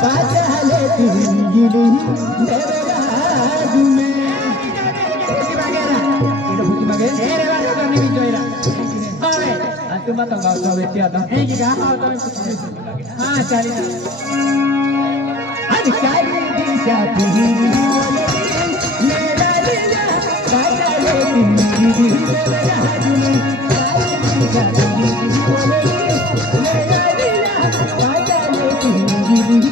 पाचाले तिंगिली देवराजु में फुकी मागेरा इधर फुकी मागे रे बात करने भी जोइरा हां आज तुम तो गाओ तो बेटी आता है कि गा आओ तो हां चली आज काली दिशा तिंगिली मेरा दिला पाचाले तिंगिली देवराजु में काली दिशा तिंगिली मेरा दिला पाचाले तिंगिली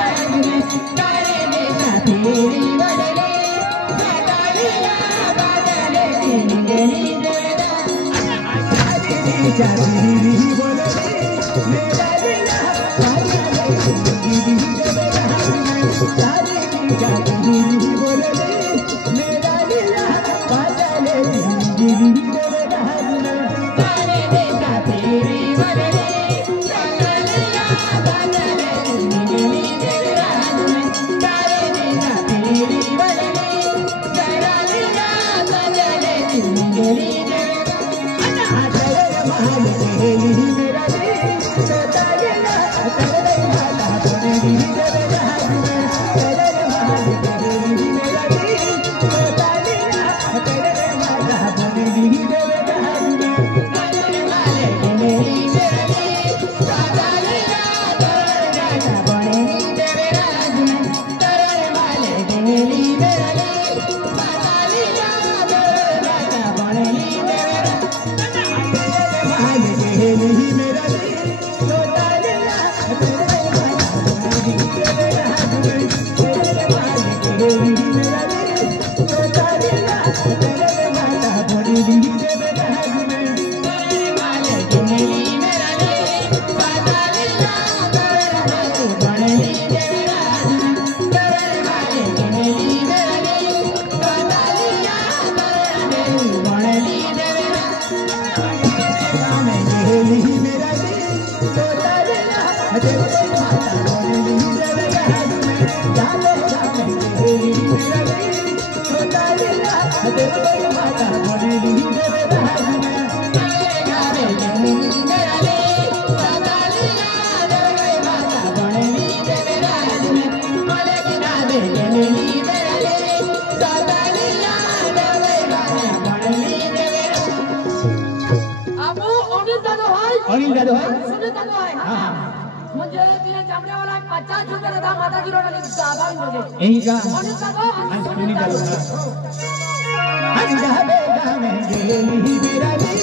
देवराजु में अनिल दादा है सुने दादा है हां मुझे तिने चमड़े वाला 50 रुपए दादा माताजी रोड ने दादा मुझे यही का अनिल दादा सुनी दादा अंधा बेगा में गेली मेरा दी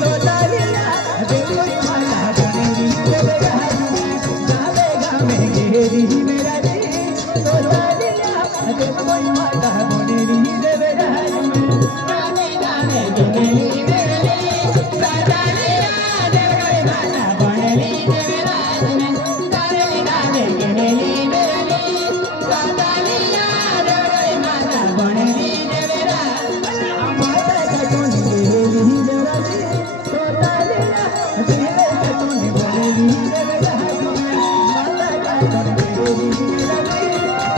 तो दालिया देखो माला बनेली बेगा बेगा में गेली मेरा दी तो दालिया देखो माला बनेली बेगा गाने गाने गेली मेरा दी दालिया देखो माला बनेली बेगा गाने गाने गेली मेरा दी दालिया देखो माला बनेली बेगा माता का कौन गेली मेरा दी तो दालिया देखो कौन बनेली बेगा माता का कौन गेली मेरा दी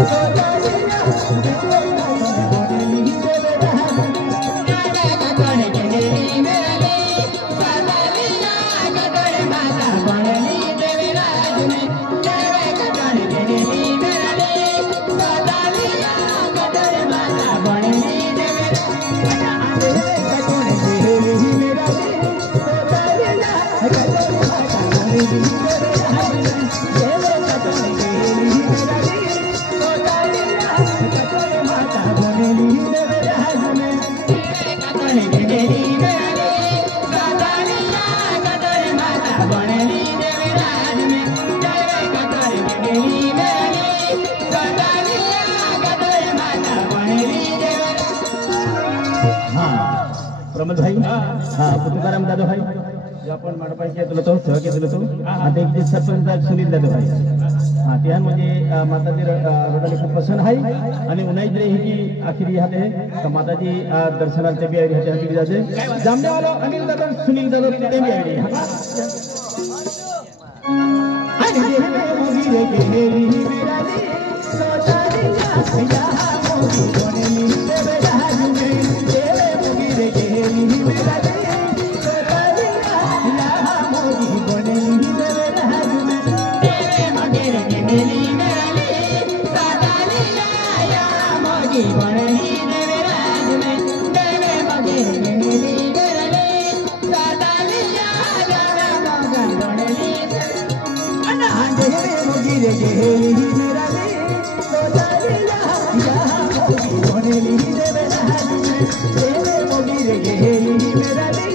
तो दालिया देखो कौन बनेली बेगा गाने का कौन गेली मेरा दी दालिया देखो माला बनेली बेगा गाने का कौन गेली मेरा दी तो दालिया देखो माला बनेली बेगा प्रमोद भाई हाँ तुकाराम दादो भाई जो आपण मंडपाचे तुला तो सहभागी झालो तो आता एक सरपंच सुनील दादो भाई हाँ त्यान म्हणजे माताजी रोडाला खूप पसंत आहे आणि उन्हाळी ही की आखिरी हाते तर माताजी दर्शनाला ते बी आहे ह्याच्या आखिरी जाते जामनेवाला अनिल दादा सुनील दादा ते बी आहे आणि हे मोगी रे गेली मेरा दी सोतारिया या मोगी कोणी देवे राजू में देवे मोगी रे गेली मोगी बनली देवे राज में देवे मगे गेली बेरले सदालिया यारा मगा बनली अन्ना देवे मोगी रे गेली बेरले सदालिया यारा मोगी बनली देवे राज में देवे मोगी रे गेली बेरले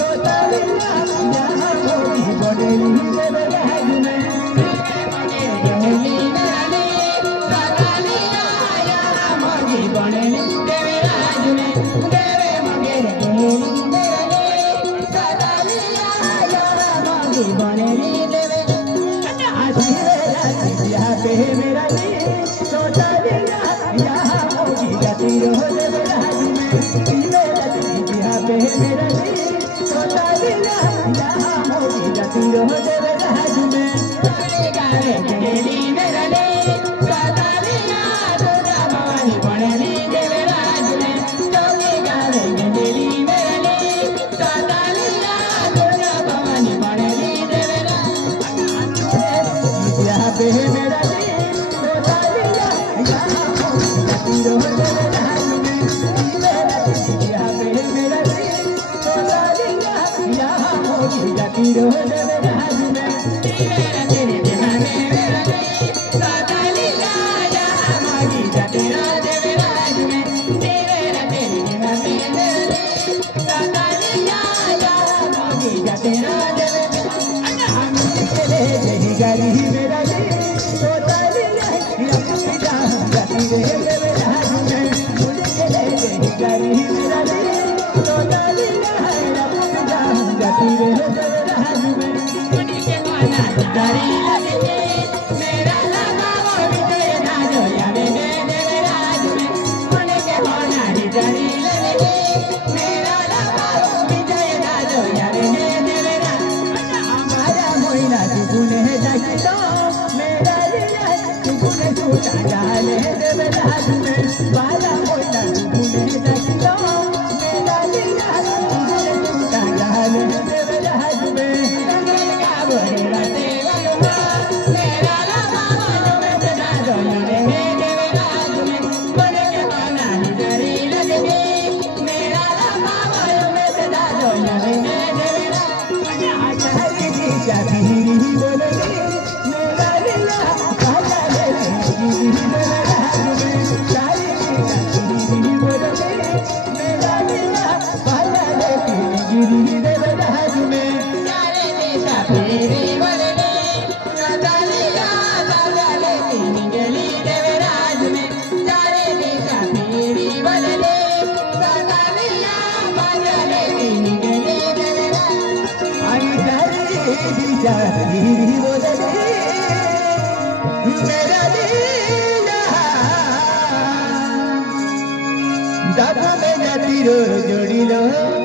सदालिया यारा मोगी बनली देवे राज में दादा में जाती रो जोड़ी लो